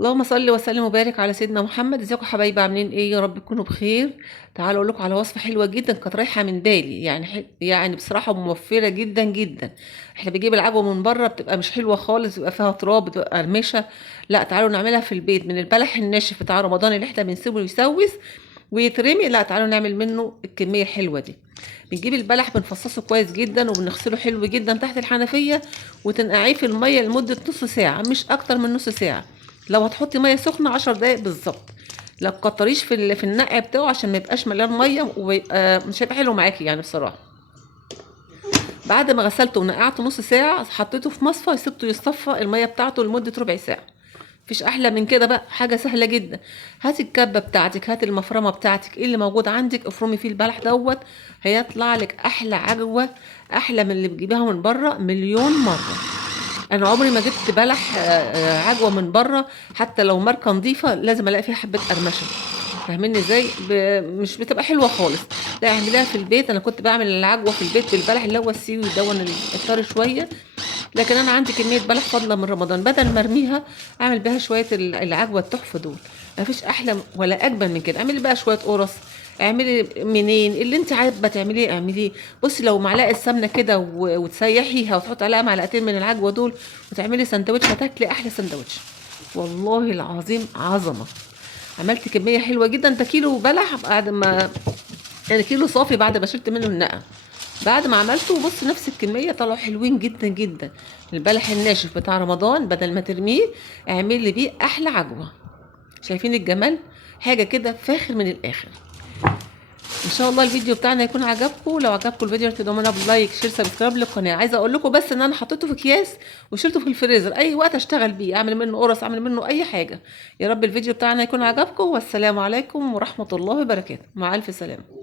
اللهم صل وسلم وبارك على سيدنا محمد. ازيكم حبايبي، عاملين ايه؟ يا رب تكونوا بخير. تعالوا اقول لكم على وصفه حلوه جدا، كانت رايحه من بالي، يعني يعني بصراحه موفره جدا جدا. احنا بنجيب العجوه من بره بتبقى مش حلوه خالص، بيبقى فيها تراب، بتبقى قرمشه. لا، تعالوا نعملها في البيت من البلح الناشف بتاع رمضان اللي احنا بنسيبه يسوس ويترمي. لا، تعالوا نعمل منه الكميه الحلوه دي. بنجيب البلح بنفصصه كويس جدا وبنغسله حلو جدا تحت الحنفيه، وتنقعيه في الميه لمده نص ساعه، مش اكتر من نص ساعه. لو هتحطي ميه سخنه 10 دقايق بالظبط. لا تكتريش في النقع بتاعه عشان ما يبقاش مليان ميه، ويبقى مش هيبقى حلو معاكي يعني بصراحه. بعد ما غسلته ونقعته نص ساعه، حطيته في مصفى، سبته يصفى الميه بتاعته لمده ربع ساعه. مفيش احلى من كده بقى، حاجه سهله جدا. هاتي الكبه بتاعتك، هاتي المفرمه بتاعتك، ايه اللي موجود عندك افرمي فيه البلح دوت. هيطلع لك احلى عجوه، احلى من اللي بتجيبيها من بره مليون مره. انا عمري ما جبت بلح عجوه من بره، حتى لو ماركه نظيفه لازم الاقي فيها حبه قرمشه. فاهميني ازاي؟ مش بتبقى حلوه خالص. لا، اعمليها في البيت. انا كنت بعمل العجوه في البيت بالبلح اللي هو السيوي دون الطري شويه. لكن انا عندي كميه بلح فاضله من رمضان، بدل ما ارميها اعمل بها شويه العجوه التحفه دول. مفيش احلى ولا اجمل من كده. اعملي بقى شويه قرص، اعملي منين اللي انت حابه تعمليه اعمليه. بصي، لو معلقه سمنه كده وتسيحيها وتحط عليها معلقتين من العجوه دول وتعملي سندوتش، هتاكلي احلى سندوتش. والله العظيم عظمه. عملت كميه حلوه جدا. ده كيلو بلح بعد ما، يعني كيلو صافي بعد ما شلت منه النقع. بعد ما عملته بص، نفس الكمية طلعوا حلوين جدا جدا. البلح الناشف بتاع رمضان بدل ما ترميه، اعملي بيه احلى عجوة. شايفين الجمال؟ حاجة كده فاخر من الاخر. ان شاء الله الفيديو بتاعنا يكون عجبكم. لو عجبكم الفيديو تدعمونا بلايك شير سبسكرايب للقناة. عايزة اقول لكم بس ان انا حطيته في اكياس وشلته في الفريزر، اي وقت اشتغل بيه، اعمل منه قرص، اعمل منه اي حاجة. يا رب الفيديو بتاعنا يكون عجبكم، والسلام عليكم ورحمة الله وبركاته. مع الف سلامة.